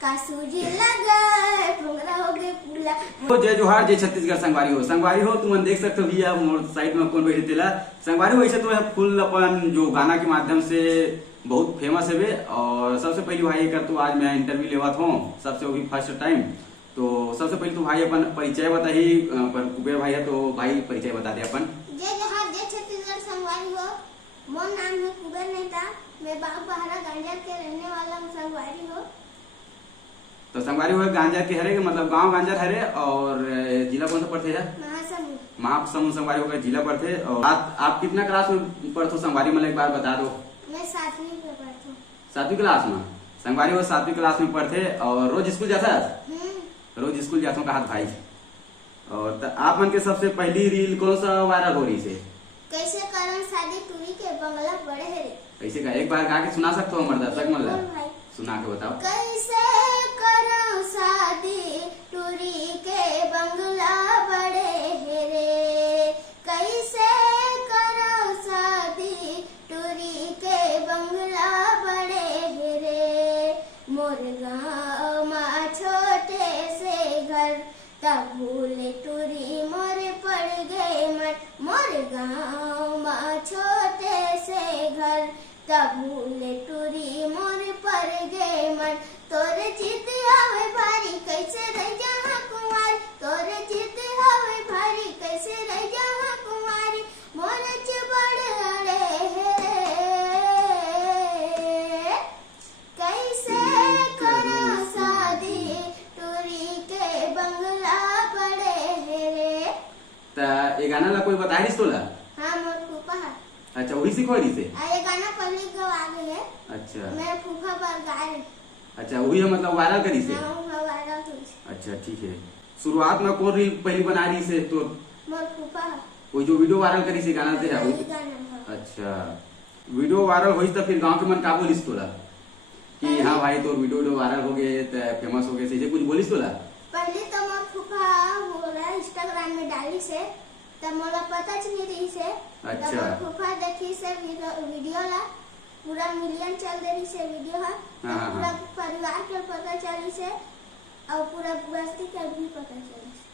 तो जय जोहार जय छत्तीसगढ़ संगवारी हो तुम देख सकते हो भैया मोर साइड में कौन बैठे तेला संगवारी हो। ऐसे तो फुल अपन जो गाना के माध्यम से बहुत फेमस है वे। और सबसे पहले भाई कर तो आज मैं इंटरव्यू लेवत हूँ सबसे वो भी फर्स्ट टाइम। तो सबसे पहले तो भाई अपन परिचय बताही पर कुबेर भाई है तो भाई परिचय बता दे अपन। जय जोहार जय छत्तीसगढ़ संगवारी हो। मोर नाम है कुबेर नेता। मैं बागबहरा गांजा के रहने वाला हूँ संगवारी हो। तो संगवारी हो गांजा के हरे मतलब गांव गांजा हरे और जिला कौन सा पड़ते है? महासमुंद संगवारी होकर जिला पड़ते। और आप कितना क्लास में पढ़ते हो संगवारी मतलब एक बार बता दो। मैं 7वीं में पढ़ती हूँ। 7वीं क्लास में संगवारी हो 7वीं क्लास में पढ़ते और रोज स्कूल जाता है? रोज स्कूल जाता हूँ कहा भाई। और आप मन के सबसे पहली रील कौन सा वायरल हो रही से? कैसे करम शादी टूरी के बंगला बड़े है रे। कैसे का एक बार गा के सुना सकते हो हमारे दर्शक मतलब सुना के बताओ। कैसे करम शादी टूरी के बंगला बड़े है रे। कैसे करम शादी टूरी के बंगला बड़े है रे। मोर गाँव माँ छोटे से घर तब भूले टूरी मोर पड़ गए मन। मोर गाँव माँ छोटे से घर तब भूले टूरी मोर पड़ गए मन। तोरे चित हवे भारी कैसे रह जहाँ कुंवारी। तोरे चित हवे भारी कैसे रह जहाँ कुंवारी। मोर बड़े कैसे करो शादी टूरी के बंगला बड़े है रे। ये गाना ला कोई बता रही तोला? हाँ मोर फूफा है। अच्छा वही सिखो रही से? ये गाना पहले गवा गए है। अच्छा मैं फूफा पर गाए। अच्छा वही है मतलब वायरल करी से? हाँ वायरल हुई। अच्छा ठीक है। शुरुआत में कौन रील पहली बना रही से तो? मोर फूफा है। वही जो वीडियो वायरल करी से गाना से है वही? अच्छा वीडियो वायरल हुई तो फिर गांव के मन का बोलिस तोला कि हाँ भाई तो वीडियो वायरल हो गए फेमस हो गए से कुछ बोलिस तोला? पहले तो मोर फूफा बोला इंस्टाग्राम में डाली से तब मोला पता नहीं रही से। अच्छा मोर फूफा देखी से वीडियो ला पूरा मिलियन चल दे रही से वीडियो है। पूरा परिवार के पता चली से और पूरा बस्ती के भी पता चली से।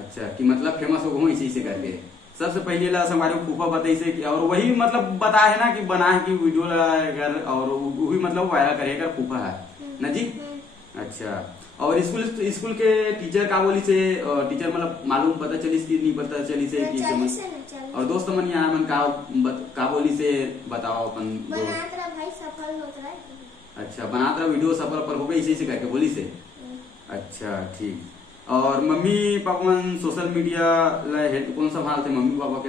अच्छा कि मतलब फेमस हो गई इसी से करके। सबसे पहले ला हमारे फूफा बताई से कि और वही मतलब बता है ना कि बना है कि वीडियो अगर और वही मतलब वायरल करेगा फूफा है ना जी। अच्छा और स्कूल के टीचर का बोली से टीचर मतलब मालूम पता चली कि नहीं पता चली से कि और दोस्त मन यहाँ मन का बोली से बताओ अपन बनात रहा भाई सफल होता है। अच्छा बनात रहा वीडियो सफल पर हो गई इसी से करके बोली से। अच्छा ठीक। और mummy papa social media head कौन संभालते? मम्मी पापा के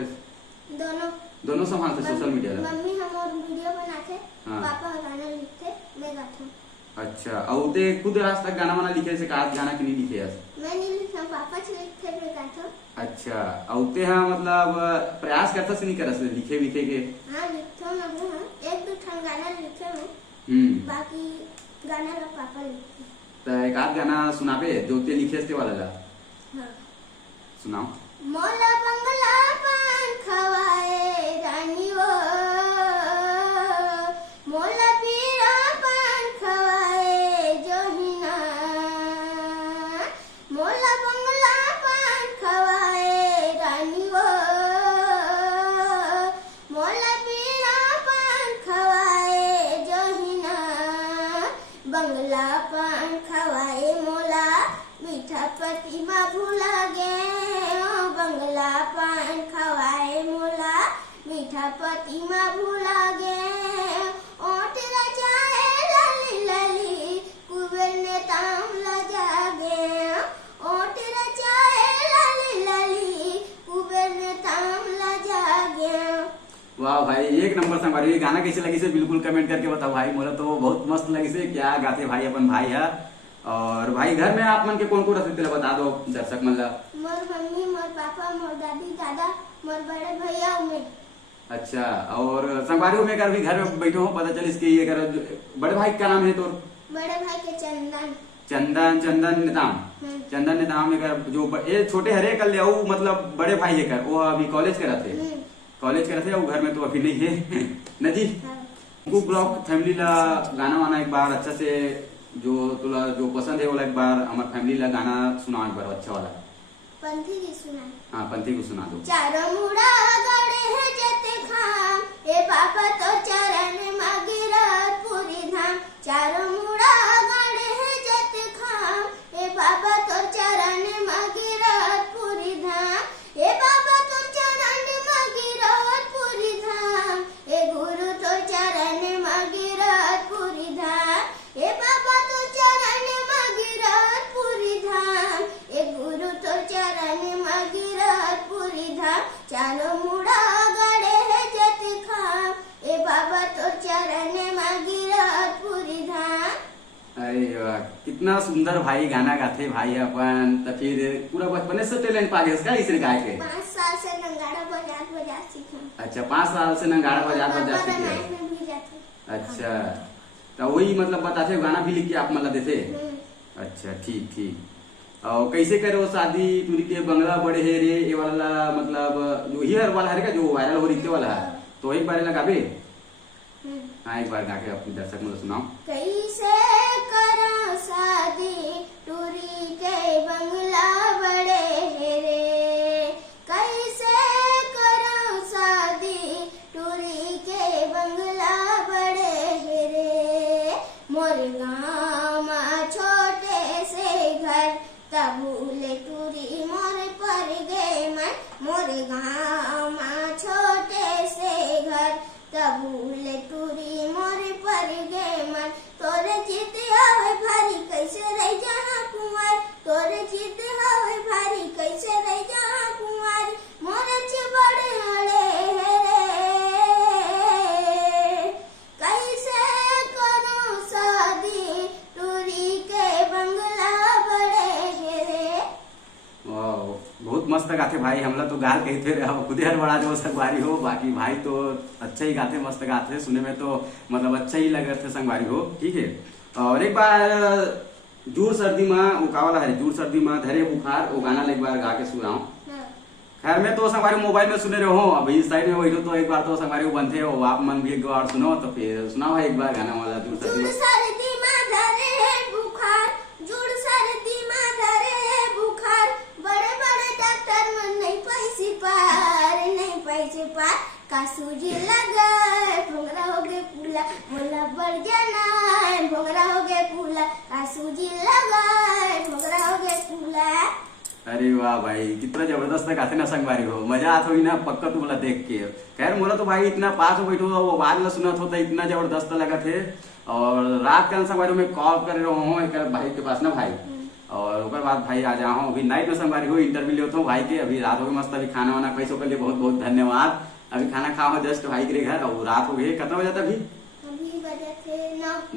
दोनों संभालते सोशल मीडिया? मम्मी हम वीडियो बनाते पापा गाना लिखते मैं गाता हूँ। अच्छा और ते खुद आज तक गाना वाना लिखे से आज गाना क्यों नहीं लिखे? मैं नहीं लिखता पापा लिखते मैं गाता हूँ। अच्छा और ते हाँ मतलब प्रयास करता से नहीं करता लिखे विखे के? हाँ लिखता हूँ ना एक दो ठन गाना लिखे हूँ बाकी गाना लोग पापा लिखते। तो एक आध गाना सुनाबे जो ते लिखे से वाला ला? हाँ सुनाओ। मोला बंगला पान खवाए रानी वो मोला पीरा पान खवाए जोहिना। मोला बंगला पान खवाए रानी वो मोला पीरा पान खवाए जोहिना। बंगला पान खवाए मोला मीठा प्रतिमा भूला गे। बंगला पान खवाए मोला मीठा प्रतिमा भूला गे। ओट रजाए लाली लाली कुबेर ने ताम लजा गे। ओट रजाए लाली लाली कुबेर ने ताम लजा गे। वाह भाई एक नंबर संगवारी। ये गाना कैसे लगी से बिल्कुल कमेंट करके बताओ भाई। मोला तो बहुत मस्त लगी से क्या गाते भाई अपन भाई है। और भाई घर में आप मन के कौन कौन रहते बता दो दर्शक मन ला। मोर मम्मी मोर पापा मोर दादी दादा मोर बड़े भैया मैं। अच्छा और संगवारी में अगर भी घर में बैठे हो पता चलिस कि अगर बड़े भाई का नाम है तो? बड़े भाई के चंदन चंदन नेताम। चंदन नेताम जो ये छोटे हरे कर ले मतलब बड़े भाई है वो अभी कॉलेज कर रहे थे वो घर में तो अभी नहीं है न जी। ब्लॉग फैमिली ला गाना वाना एक बार अच्छा से जो तुला जो पसंद है वाला एक बार हमारे फैमिली ला गाना सुनाओ एक बार अच्छा वाला। पंथी की सुना। हाँ पंथी को सुना दो। चारों मुड़ा गड़े है जते खाम, ए बाबा तो चरण मगिरत पूरी धाम। चारों मुड़ा गड़े है जते खाम, ए बाबा तो चरण मगिरत पूरी धाम। ए बाबा तो चरण मगिरत पूरी धाम, ए गुरु तो चरण मगिरत पूरी धाम। ए बाबा तो चरण मगिरत पूरी धाम, ए गुरु तो चरण मगिरत पूरी धाम। चारों मुड़ा गड़े है जत खाम, ए बाबा तो चरण मगिरत पूरी धाम। अरे वाह, कितना सुंदर भाई गाना गाते भाई अपन। तो फिर पूरा बचपन से टैलेंट पा गए इसका इसने गाय के? 5 साल से नगाड़ा बजा सीखा। अच्छा 5 साल से नगाड़ा बजा पापा सीखे। बनाए में भी जाते। अच्छा तो वही मतलब बताते गाना भी लिख के आप मतलब देते। हम्म। अच्छा ठीक ठीक। और कैसे करे वो शादी टूरी के बंगला बड़े है रे ये वाला मतलब जो हियर वाला है क्या जो वायरल हो रही वाला है तो एक बार लगाबे। हाँ एक बार गा के अपने दर्शक मुझे सुनाओ। कैसे करो शादी टूरी के बंगला बड़े है रे, कैसे करो शादी टूरी के बंगला बड़े है रे। मोर गाँव छोटे से घर तबूले टूरी मोर पर गए मन। मोर गाँव छोटे से घर तबूले टूरी मोर पर गए मन। तोरे चित हवे भारी कैसे रह जहाँ कुंवर, तोरे चित हवे भारी कैसे रह जहाँ कुंवर। मोर बड़े हड़े रे, कैसे करो शादी टूरी के बंगला बड़े है रे। बहुत मस्त गाते भाई। हम लोग तो गाल कहते रहे खुद हर बड़ा जो संगवारी हो, बाकी भाई तो अच्छा ही गाते मस्त गाते सुने में तो मतलब अच्छा ही लगे थे संगवारी हो। ठीक है और एक बार जूड़ सर्दी में उकावला है जूड़ सर्दी में धरे बुखार वो गाना एक बार गा के सुनाओ। खैर मैं तो संगवारी मोबाइल में सुने रहे हो अभी इस साइड में वही तो एक बार तो संगवारी बनते हो आप मन भी एक बार सुनो तो फिर सुनाओ एक बार गाना वाला जूड़ सर्दी में। सर्दी में धरे है बुखार, जुड़ सर्दी में धरे है बुखार। बड़े बड़े डॉक्टर मन नहीं पैसे पार, नहीं पैसे पार। का सूजी लगा भोंगरा हो गए पूला, मोला बढ़ जाना भोंगरा हो गए पूला। का सूजी लगा भोंगरा हो गए पूला। अरे वाह भाई कितना जबरदस्त गाते ना संगवारी हो, मजा आता हुई ना पक्का तुमला देख के। खैर मोला तो भाई इतना पास हो बैठो वो आवाज ला सुना था इतना जबरदस्त लगा थे। और रात के संगवारी में कॉल कर रहा हूँ एक भाई के पास ना भाई और उसके बाद भाई आ जाओ अभी नाइट में संगवारी हो इंटरव्यू लेता हूँ भाई के। अभी रात हो गई मस्त अभी खाना वाना पैसों के लिए बहुत बहुत धन्यवाद। अभी खाना खाओ जस्ट भाई के घर और रात हो गई कितना बजे था अभी? अभी बजे थे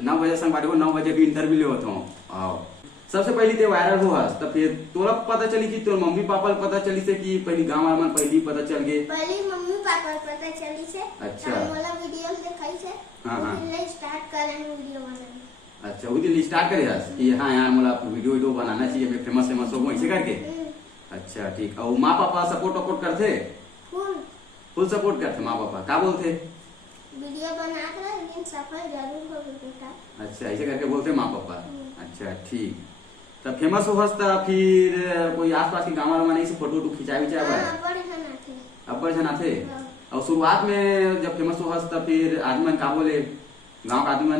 9 बजे संगवारी हो 9 बजे भी इंटरव्यू लेता हूँ। सबसे पहले ते वायरल हो हस तब फिर तोरा पता चली कि तोर मम्मी पापा पता चली से कि पहली गांव वाला मन पहली पता चल गए? पहली मम्मी पापा पता चली से। अच्छा मोला वीडियो दिखाई से। हाँ ले स्टार्ट करें वीडियो बनाना। अच्छा वो दिन स्टार्ट करे हस कि हाँ यार मोला वीडियो वीडियो बनाना चाहिए मैं फेमस फेमस हो ऐसे करके। अच्छा ठीक और माँ पापा सपोर्ट वपोर्ट करते? फुल सपोर्ट करते माँ पापा का बोलते? वीडियो बना कर लेकिन सफल जरूर हो बेटा। अच्छा ऐसे करके बोलते माँ पापा। अच्छा ठीक तब फेमस हो हस तब फिर कोई आसपास के गाँव वाला मन ऐसे फोटो खिंचाए विचाए अब्बड़ जन आथे। और शुरुआत में जब फेमस हो हस तब फिर आदमी मन का बोले गाँव का आदमी मन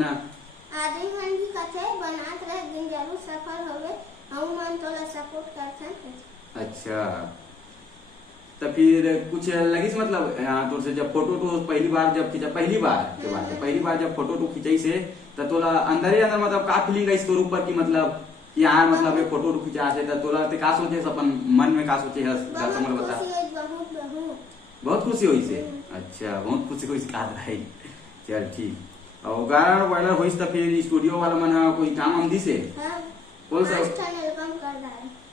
भी कथे बना कर एक दिन जरूर सफल होवे हम मन तोला सपोर्ट करथन। अच्छा तो फिर कुछ लगी मतलब तो से जब फोटो तो पहली बार जब खींचा पहली बार जब फोटो तो खिंचाई से तो तोला अंदर ही अंदर मतलब का फीलिंग आई तोर ऊपर की मतलब कि हाँ मतलब ये फोटो खिंचा से तो तोला ते का सोचे अपन मन में का सोचे है दर्शक बता? बहुत खुशी हुई से। अच्छा बहुत खुशी हुई का भाई चल ठीक। और गाना वायरल हुई तो फिर स्टूडियो वाला मन कोई काम हम दी से कौन सा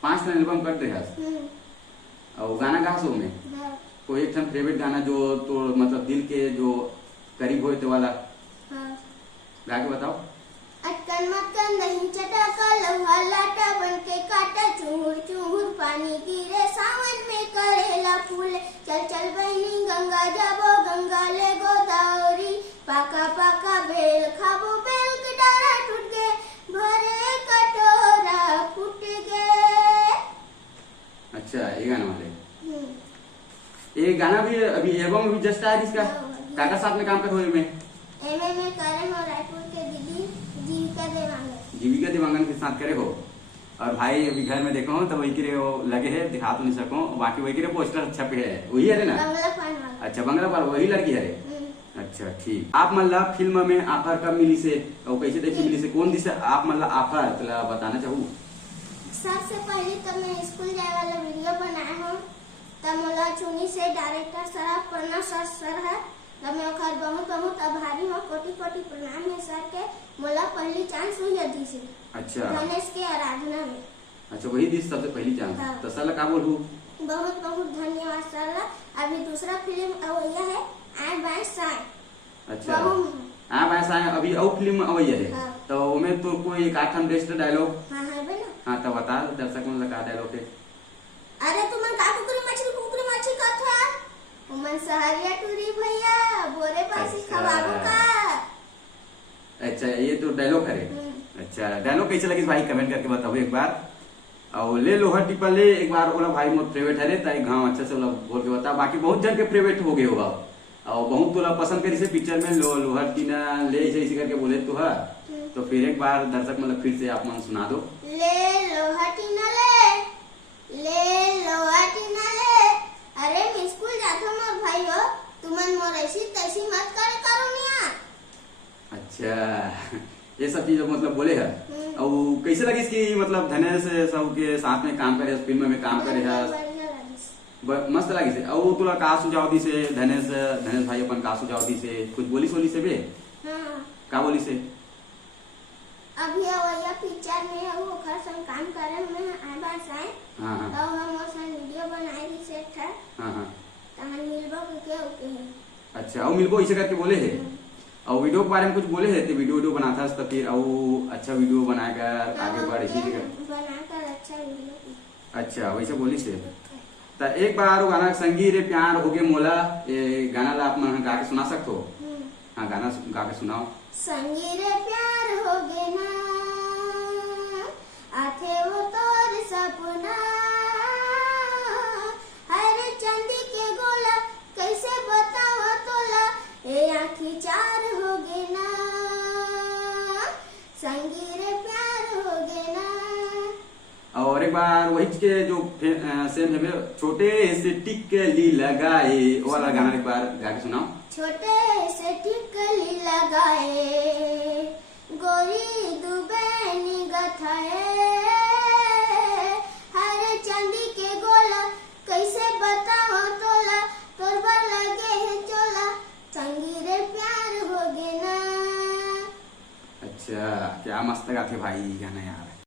5 एल्बम कर दे है और गाना गा सो में कोई एक फेवरेट गाना जो तो मतलब दिल के जो करीब हो तो वाला गा के बताओ। अटकन मटकन नहीं चटाका लौहा लाटा बन के काटा चूर चूर पानी गिरे सावन में करेला फूल। चल चल बहनी गंगा जाबो गंगा ले गोदावरी पाका पाका बेल खाबो बेल के डारा टूट गए भर ये गाना भी अभी एल्बम भी जस्ट आया इसका। काका साथ में काम कर हुए में एमए में करे हो रायपुर के दीदी जीविका देवांगन के साथ करे हो। और भाई अभी घर में देखो तो वही के वो लगे है, दिखा तो नहीं सको, बाकी वही के पोस्टर छपे है, वही है ना। बंगला पान वाला। अच्छा बंगला पर वही लड़की है। अच्छा ठीक। आप मतलब फिल्म में ऑफर कब मिली से और कैसे देखी मिली से, कौन दिशा आप मतलब ऑफर तो बताना चाहूँ। सबसे पहले तो मैं स्कूल जाए वाला वीडियो बनाया हूँ, तब मोला चुनी से डायरेक्टर सर प्रणव सर है, तब मैं ओखर बहुत बहुत आभारी हूँ, कोटि कोटि प्रणाम है सर के, मोला पहली चांस हुई दी से। अच्छा गणेश के आराधना में। अच्छा वही दी सबसे पहली चांस। हाँ। तो सर का बोलूँ बहुत बहुत धन्यवाद सर। अभी दूसरा फिल्म अवैया है आई बाय साई। अच्छा हाँ भाई साहब अभी और फिल्म अवैया है। हाँ। तो उनमें तो कोई एक आठ बेस्ट डायलॉग। हाँ है बे ना। हाँ तो बता दर्शक में लगा डायलॉग है। अरे तुमन का कुकुरी मछली कथा उमन सहरिया टूरी भैया बोरे पासी अच्छा। खवाबू का। अच्छा ये तो डायलॉग है। अच्छा डायलॉग कैसे लगी भाई कमेंट करके बताओ एक बार। और ले लोहा टिपा ले एक बार बोला भाई मोर फेवरेट है ताई गाँव अच्छा से बोल के बता, बाकी बहुत जन के फेवरेट हो गए होगा और बहुत तोला पसंद करी से पिक्चर में लोहा टीना ले ऐसे करके बोले तो है। तो फिर एक बार दर्शक मतलब फिर से आप मन सुना दो। ले लोहा टीना ले लोहा टीना ले। अरे मैं स्कूल जाता मोर भाई हो, तुमन मोर ऐसी तैसी मत करे करो निया। अच्छा ये सब चीज मतलब बोले है। और कैसे लगी इसकी मतलब धनेश सब के साथ में काम करे, फिल्म में काम करे है, मस्त लगी से। और तुला का सुझाव दी से धनेश भाई अपन का सुझाव दी से कुछ बोली सोली से बे। हाँ। का बोली से अभी अवैया पिक्चर में वो घर संग काम करे में आई बार साई। हाँ हाँ तो हम ओसन वीडियो बनाए दी सेट है। हाँ हाँ तहन मिलबो के ओके है। अच्छा और मिलबो ऐसे करके बोले है। और वीडियो के बारे में कुछ बोले है तो वीडियो बनाता तो फिर और अच्छा वीडियो बनाकर आगे बढ़ इसी बनाकर अच्छा वीडियो। अच्छा वैसे बोली से। तो एक बार वो गाना संगी रे प्यार हो गए मोला, ये गाना ला आप मन गा के सुना सकते हो। हाँ गाना गा के सुनाओ। संगी रे प्यार हो गए ना आथे वो तोर सपना, हर चंदी के गोला कैसे बताओ तोला, ए आँखी चार हो गए ना संगी रे प्यार हो गए ना। और एक बार वही के जो सेम है छोटे से टिकली लगाए वो वाला गाना एक बार गा के सुनाओ। छोटे से टिकली लगाए गोरी दुबे निगथाए, हर चांदी के गोला कैसे बताओ तोला, तोरबा लगे है चोला संगी रे प्यार हो गए ना। अच्छा क्या मस्त गाते भाई गाना यार।